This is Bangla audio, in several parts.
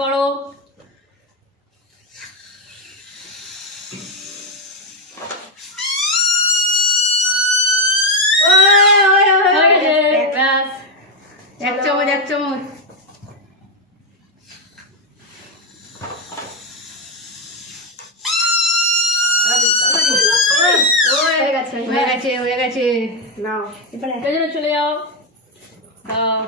করো। এক চামচ এক চামচ। হয়ে গেছে হয়ে গেছে হয়ে গেছে। নাও এবার পেছনে চলে যাও। দাও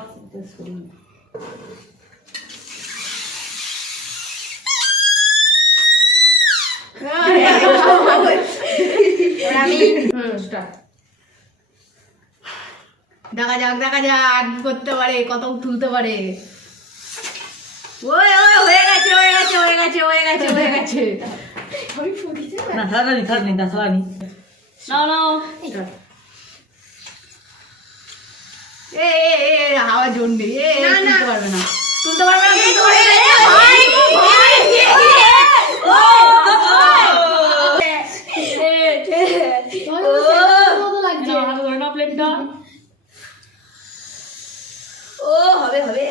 দেখা যাক দেখা যাক কি করতে পারে, কত তুলতে পারে। ওই ওই হয়ে গেছে হয়ে গেছে হয়ে গেছে হয়ে গেছে হয়ে গেছে। না সারানি সারানি না সারানি নাও নাও। এ এ এ হাওয়া জোর নেই। এ না, না। তুলতে পারবে না তুলতে পারবে না তুলতে পারবে না। ভাই, ভাই, নাও, হাতে ধরে নাও প্লেটটা। ও হবে হবে।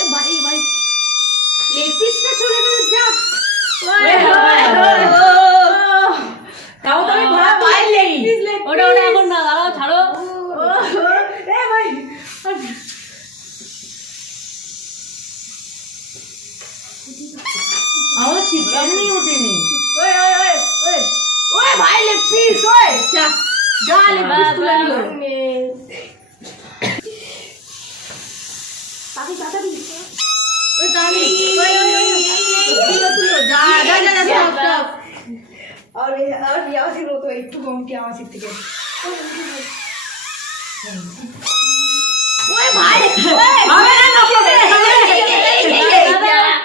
এ ভাই ভাই লেগ পিসটা চলে গেল। যা তাও তো আমি ভরা পাইলেই ওটা ওটা এখন না, দাঁড়াও, ছাড়ো। এ ভাই আমার চিকেনই ওঠেনি। ওই ওই ওই ওই ওই ভাই লেগ পিস ওই যা যা লেগ পিস তুলে নিও। তাকে তাড়াতাড়ি ওই তানি ওই ওই ওই তুলো তুলো যা যা যা যা স্টপ স্টপ। और यासिर हो तो एक तो कम क्या यासिर থেকে ওই ভাই হবে না না হবে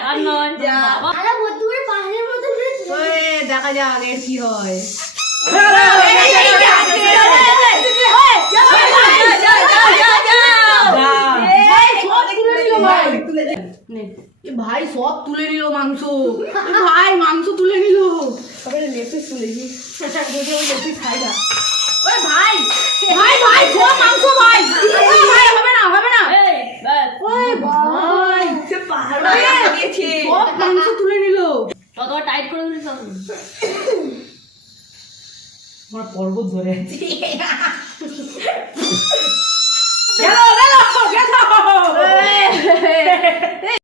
আর নয়। বাবা, আরে বদুরে পাহাড়ের মতো ওই দেখা যাক এর কি হয়। ভাই সব তুলে নিল মাংস। ভাই মাংস তুলে নিল। সবাই লেপিস তুলেছি বুঝে ওই লেপিস খাই না ওই ভাই ভাই ভাই সব মাংস ভাই। ভাই হবে না হবে না। এই, ব্যাস। ওই ভাই সে পাহাড় ওই, দিয়েছে সব মাংস তুলে নিল। তত টাইট করে দিস। আমার পর্বত ধরে আছে। গেল গেল গেল।